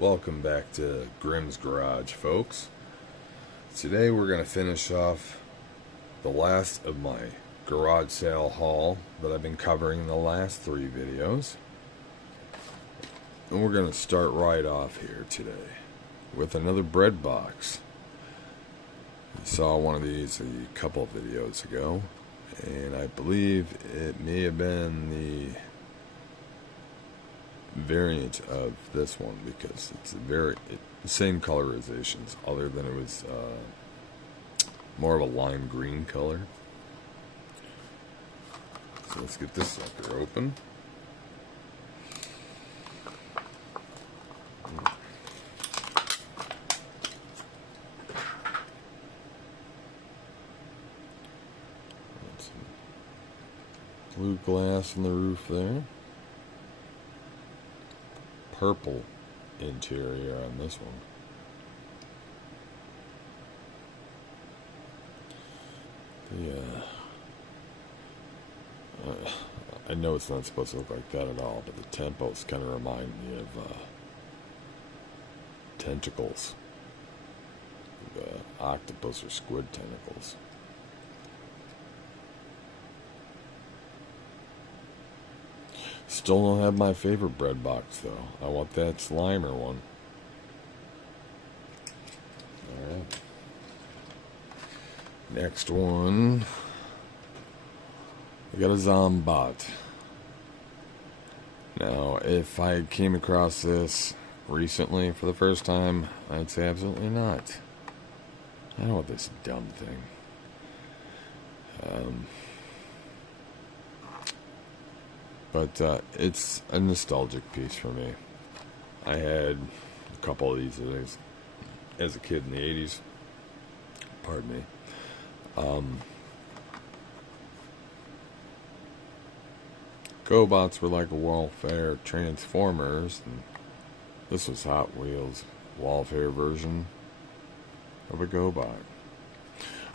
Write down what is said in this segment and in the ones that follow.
Welcome back to Grimm's Garage, folks. Today we're going to finish off the last of my garage sale haul that I've been covering in the last 3 videos. And we're going to start right off here today with another bread box. You saw one of these a couple of videos ago, and I believe it may have been the variant of this one because it's the same colorizations, other than it was more of a lime green color. So let's get this sucker open. Blue glass in the roof there. Purple interior on this one. I know it's not supposed to look like that at all, but the temples kind of remind me of tentacles, the octopus or squid tentacles. Still don't have my favorite bread box though. I want that Slimer one. Alright. Next one. I got a Zombot. Now, if I came across this recently for the first time, I'd say absolutely not. I don't want this dumb thing. But it's a nostalgic piece for me. I had a couple of these as a kid in the 80s. Pardon me. GoBots were like a Welfare Transformers, and this was Hot Wheels' Welfare version of a GoBot.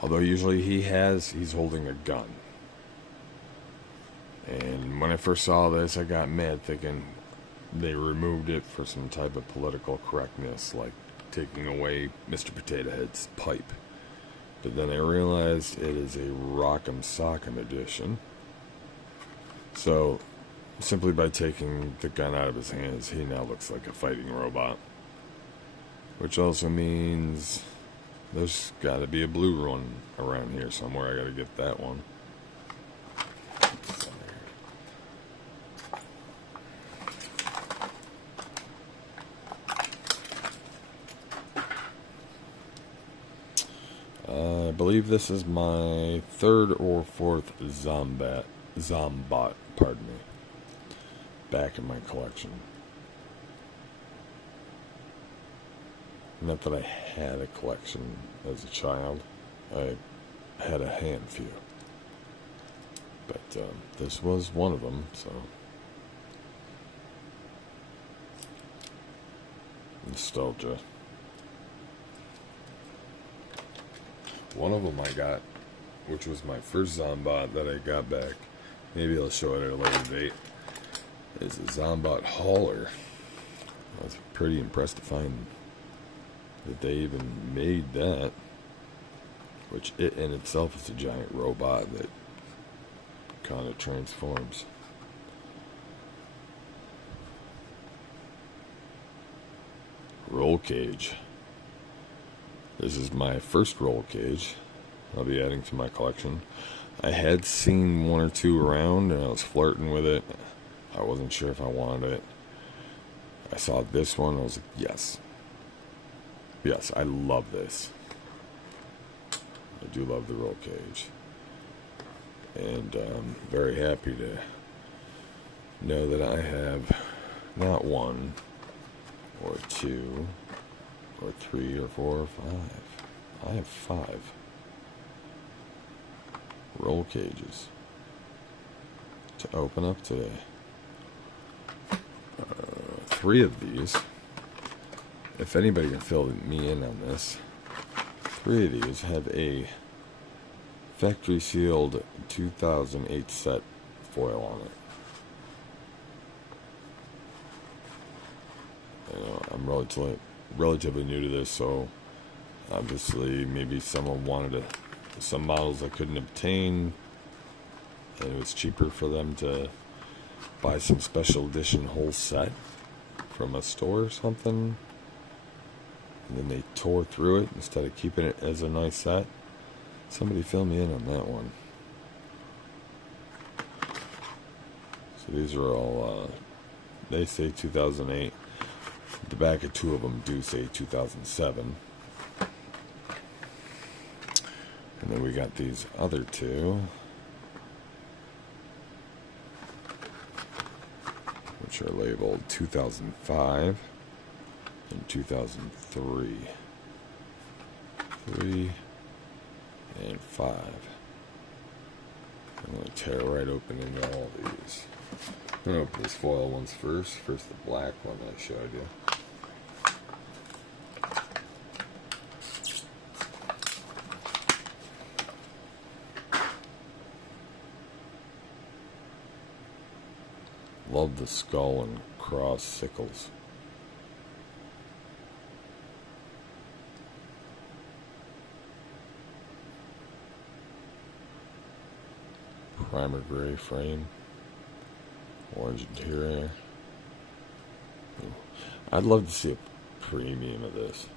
Although usually he's holding a gun. And when I first saw this, I got mad thinking they removed it for some type of political correctness, like taking away Mr. Potato Head's pipe. But then I realized it is a Rock'em Sock'em edition. So, simply by taking the gun out of his hands, he now looks like a fighting robot. Which also means there's got to be a blue one around here somewhere. I got to get that one. I believe this is my 3rd or 4th Zombot, pardon me, back in my collection. Not that I had a collection as a child, I had a handful, but this was one of them, so nostalgia. One of them I got, which was my first Zombot that I got back, maybe I'll show it at a later date, is a Zombot hauler. I was pretty impressed to find that they even made that, which it in itself is a giant robot that kind of transforms. Roll cage. This is my first roll cage I'll be adding to my collection. I had seen 1 or 2 around and I was flirting with it. I wasn't sure if I wanted it. I saw this one and I was like, yes. Yes, I love this. I do love the roll cage. And I'm very happy to know that I have not 1 or 2 or 3 or 4 or 5. I have 5 roll cages to open up today. 3 of these, if anybody can fill me in on this, 3 of these have a factory sealed 2008 set foil on it. I'm relatively new to this, so obviously maybe someone wanted some models I couldn't obtain, and it was cheaper for them to buy some special edition whole set from a store or something, and then they tore through it instead of keeping it as a nice set. Somebody fill me in on that one. So these are all, they say 2008. The back of two of them do say 2007. And then we got these other two, which are labeled 2005 and 2003. 3 and 5. I'm going to tear right open into all these. I'm going to open these foil ones first. First the black one I showed you. Love the skull and cross sickles. Primer gray frame. Orange interior. Ooh. I'd love to see a premium of this.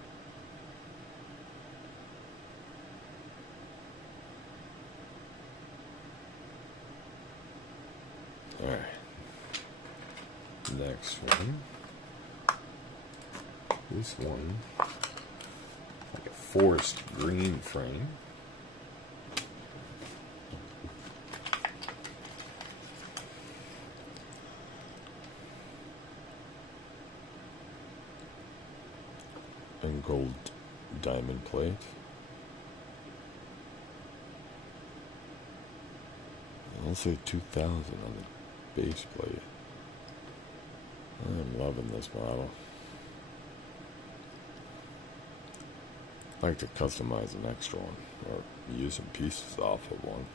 Alright. Next one. This one, like a forest green frame. And gold diamond plate. I'll say 2000 on the base plate. I'm loving this model. I like to customize an extra one, or use some pieces off of one.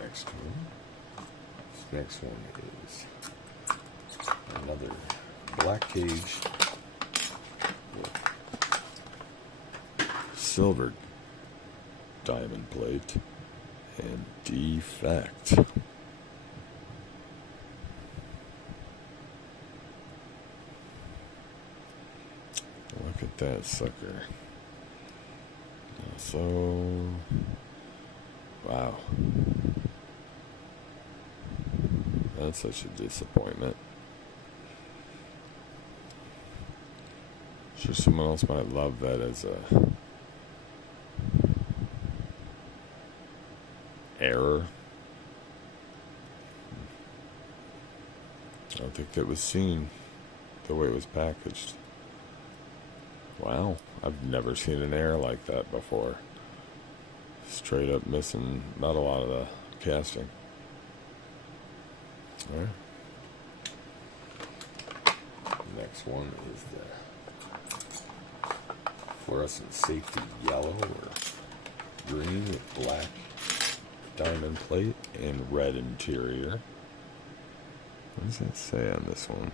Next one. This next one is another black cage with silver diamond plate and defect. Look at that sucker. So, wow. That's such a disappointment. Sure, someone else might love that as a error. I don't think that was seen the way it was packaged. Wow, I've never seen an error like that before. Straight up missing metal out of the casting. Alright. Next one is the fluorescent safety yellow or green with black diamond plate and red interior. What does it say on this one?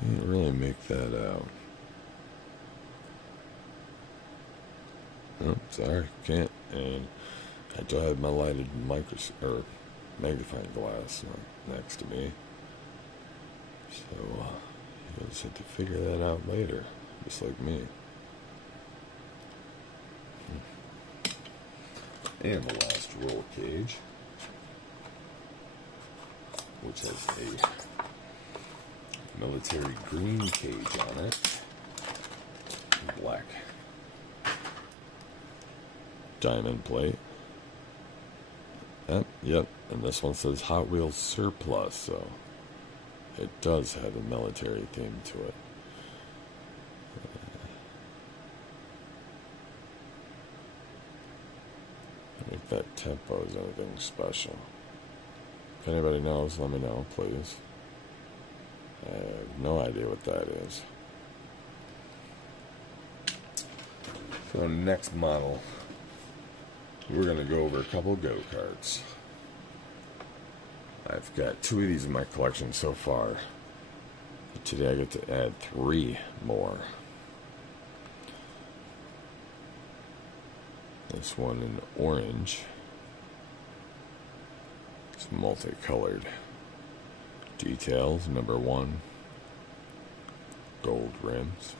Can't really make that out. Oh, sorry, can't. And I do have my lighted magnifying glass next to me, so you'll just have to figure that out later, just like me. And the last roll cage, which has a military green cage on it, black diamond plate. Yep, and this one says Hot Wheels surplus, so it does have a military theme to it. I think that tempo is anything special. If anybody knows, let me know, please. I have no idea what that is. So next model we're going to go over a couple go-karts. I've got 2 of these in my collection so far. Today I get to add 3 more. This one in orange. It's multicolored. Details, number 1. Gold rims.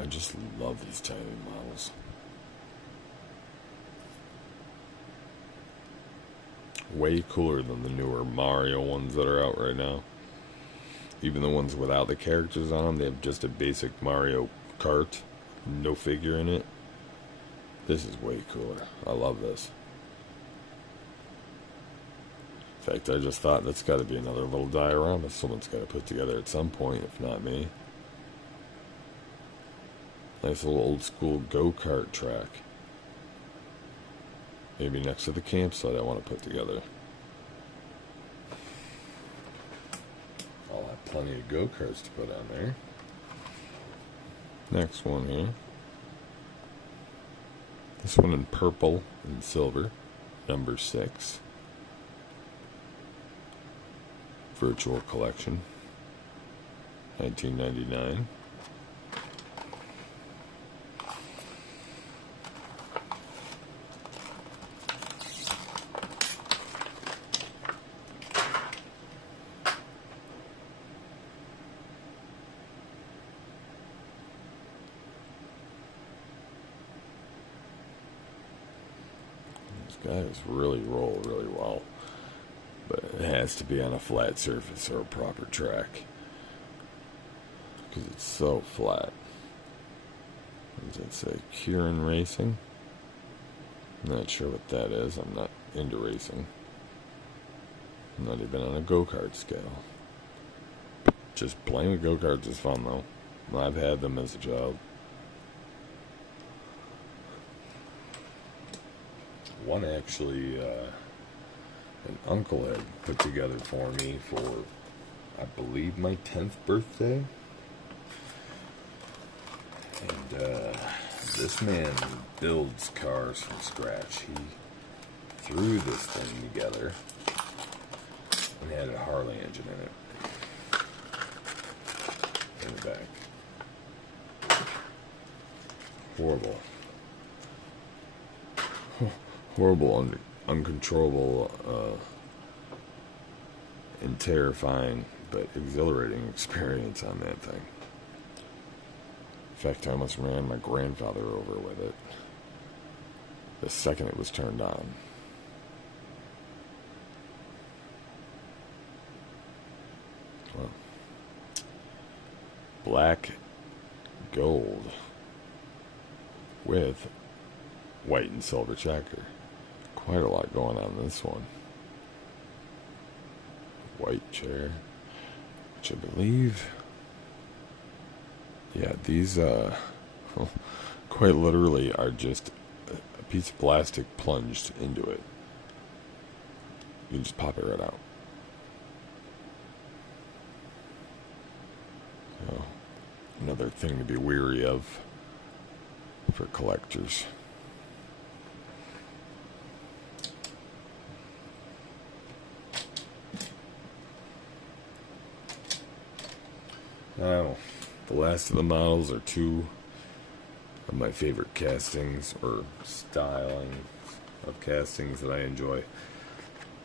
I just love these tiny models. Way cooler than the newer Mario ones that are out right now. Even the ones without the characters on them, they have just a basic Mario Kart, no figure in it. This is way cooler. I love this. In fact, I just thought that's got to be another little diorama someone's got to put together at some point, if not me. Nice little old school go-kart track. Maybe next to the campsite I want to put together. I'll have plenty of go-karts to put on there. Next one here. This one in purple and silver. Number 6. Virtual collection. 1999. Guys really roll really well, but it has to be on a flat surface or a proper track because it's so flat. What does it say? Kieran Racing? I'm not sure what that is. I'm not into racing. I'm not even on a go-kart scale. Just playing with go-karts is fun though. I've had them as a child. One actually, an uncle had put together for me for, I believe, my 10th birthday. And this man builds cars from scratch. He threw this thing together and had a Harley engine in it. In the back. Horrible. Horrible, uncontrollable, and terrifying, but exhilarating experience on that thing. In fact, I almost ran my grandfather over with it the second it was turned on. Well, black gold with white and silver checker. Quite a lot going on in this one. White chair, which I believe, yeah, these quite literally are just a piece of plastic plunged into it. You can just pop it right out. So, another thing to be wary of for collectors. Now, the last of the models are 2 of my favorite castings, or styling of castings that I enjoy.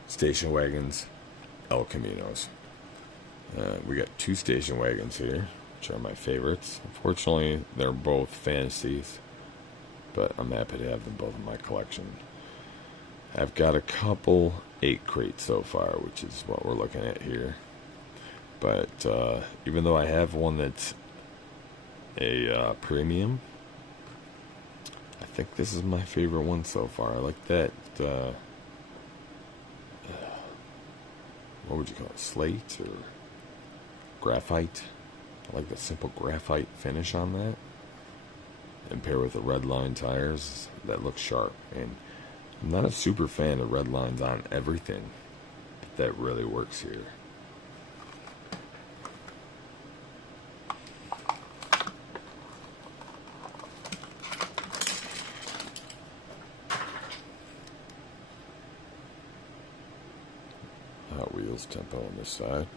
Station wagons, Adl Caminos. We got 2 station wagons here, which are my favorites. Unfortunately, they're both fantasies, but I'm happy to have them both in my collection. I've got a couple 8 crates so far, which is what we're looking at here. But even though I have one that's a premium, I think this is my favorite one so far. I like that, what would you call it, slate or graphite? I like the simple graphite finish on that. And pair with the red line tires, that looks sharp. And I'm not a super fan of red lines on everything, but that really works here. Hot Wheels tempo on this side.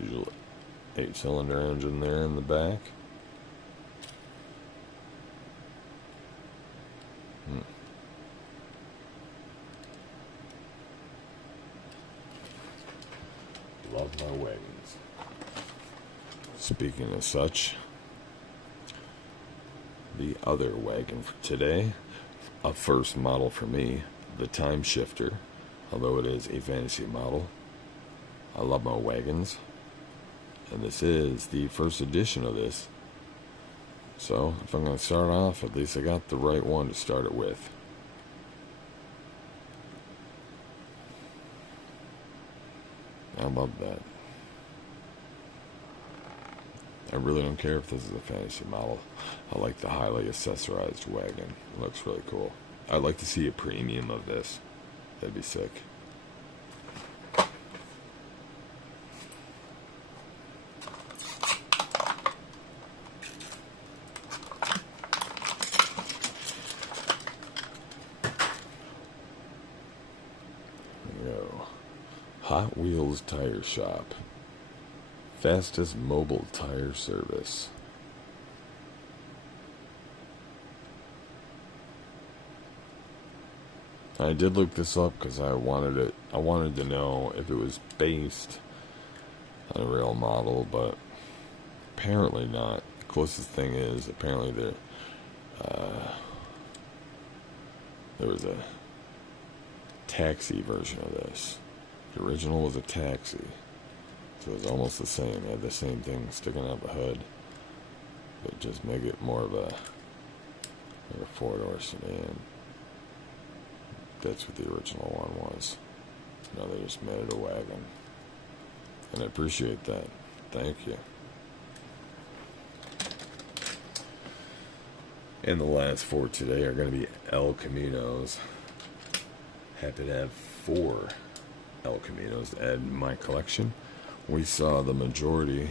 Usually 8-cylinder engine there in the back. Love my wagons. Speaking of such, the other wagon for today, a first model for me, the Time Shifter, although it is a fantasy model. I love my wagons, and this is the first edition of this. So if I'm going to start off, at least I got the right one to start it with. I love that. I really don't care if this is a fantasy model. I like the highly accessorized wagon. It looks really cool. I'd like to see a premium of this. That'd be sick. Hot Wheels Tire Shop. Fastest mobile tire service. I did look this up because I wanted to know if it was based on a real model, but apparently not. The closest thing is apparently there was a taxi version of this. The original was a taxi, so it was almost the same. It had the same thing sticking out the hood, but just make it more of a four-door sedan. That's what the original one was. Now they just made it a wagon, and I appreciate that. Thank you. And the last four today are going to be El Caminos. Happy to have 4 El Caminos to add in my collection. We saw the majority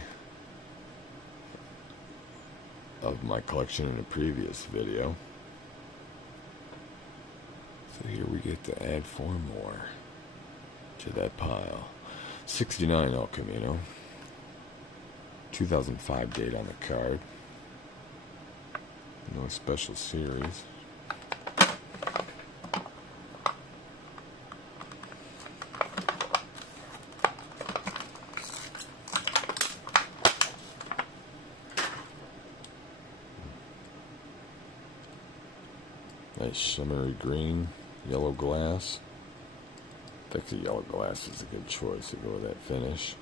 of my collection in a previous video. So here we get to add 4 more to that pile. 69 El Camino. 2005 date on the card. No special series. Nice shimmery green, yellow glass. I think the yellow glass is a good choice to go with that finish.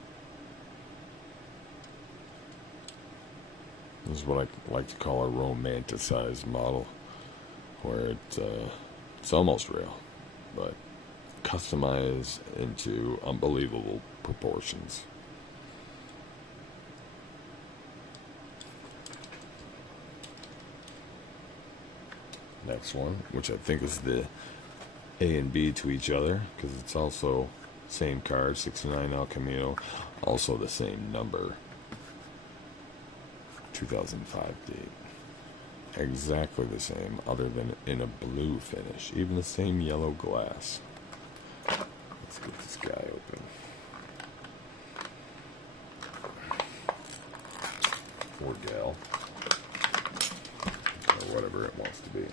This is what I like to call a romanticized model, where it's almost real, but customized into unbelievable proportions. Next one, which I think is the A and B to each other, because it's also same card, 69 El Camino, also the same number, 2005 date. Exactly the same, other than in a blue finish. Even the same yellow glass. Let's get this guy open. Or gal. Or whatever it wants to be.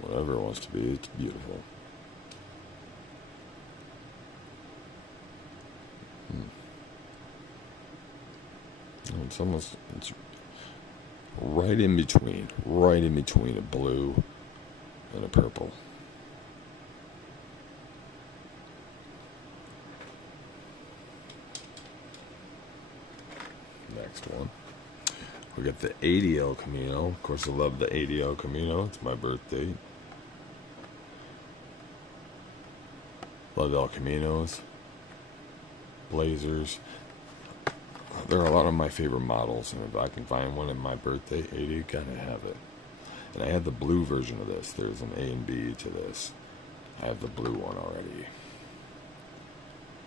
Whatever it wants to be, it's beautiful. It's right in between a blue and a purple. Next one, we got the 80 El Camino. Of course, I love the 80 El Camino. It's my birthday. Love El Caminos. Blazers. There are a lot of my favorite models, and if I can find one in my birthday 80, gotta have it. And I had the blue version of this. There's an A and B to this. I have the blue one already.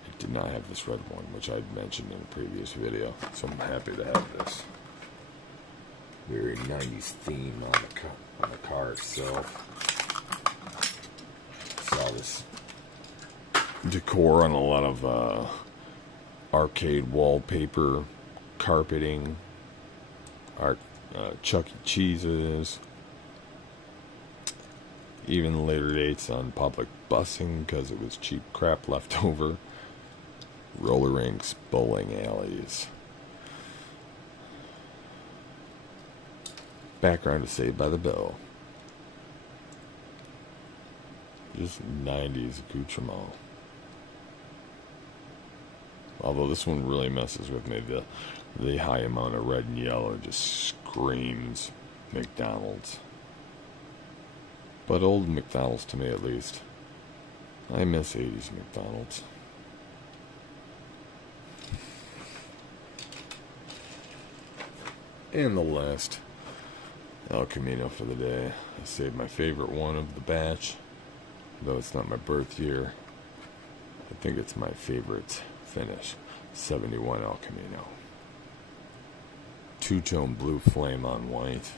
I did not have this red one, which I mentioned in a previous video, so I'm happy to have this. Very 90s theme on the car itself. Saw this decor on a lot of arcade wallpaper, carpeting, Chuck E. Cheese's, even later dates on public busing because it was cheap crap left over, roller rinks, bowling alleys. Background is Saved by the Bell. Just 90s accoutrement. Although this one really messes with me. The high amount of red and yellow just screams McDonald's. But old McDonald's to me at least. I miss 80s McDonald's. And the last El Camino for the day. I saved my favorite one of the batch. Though it's not my birth year. I think it's my favorite finish. 71 El Camino. Two-tone blue flame on white.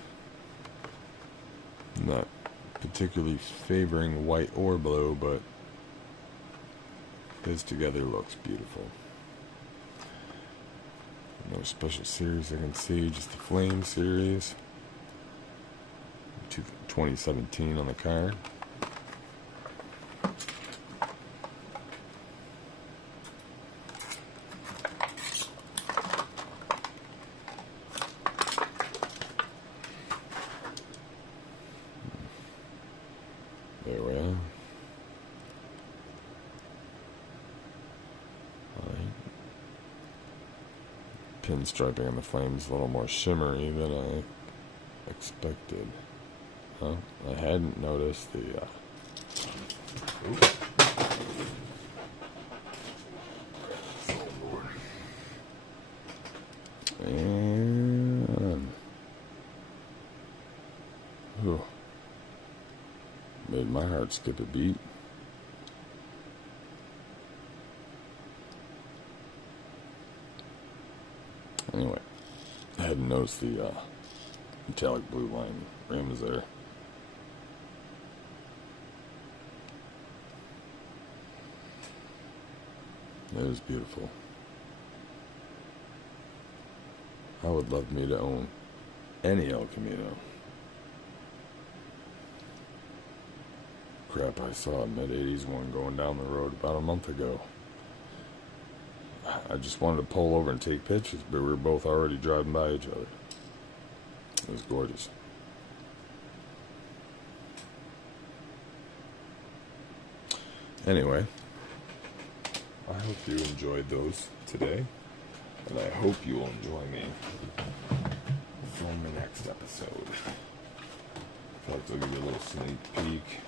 Not particularly favoring white or blue, but his together looks beautiful. No special series I can see, just the Flame series. 2017 on the car. There we are. Pinstriping on the flames a little more shimmery than I expected. Huh? I hadn't noticed the and made my heart skip a beat. Anyway, I hadn't noticed the metallic blue line rims there. That is beautiful. I would love me to own any El Camino. Crap, I saw a mid-80s one going down the road about a month ago. I just wanted to pull over and take pictures, but we were both already driving by each other. It was gorgeous. Anyway, I hope you enjoyed those today, and I hope you will enjoy me film the next episode. I feel like I'll give you a little sneak peek.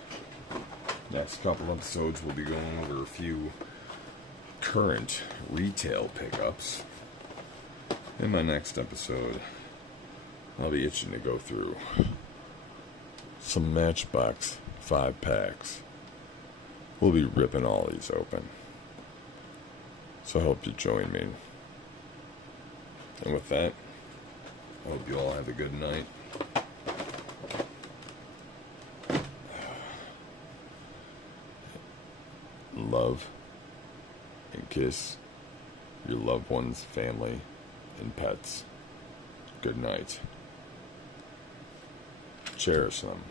Next couple episodes we'll be going over a few current retail pickups. In my next episode, I'll be itching to go through some Matchbox 5-packs. We'll be ripping all these open. So I hope you join me. And with that, I hope you all have a good night. Love and kiss your loved ones, family, and pets. Good night. Cherish them.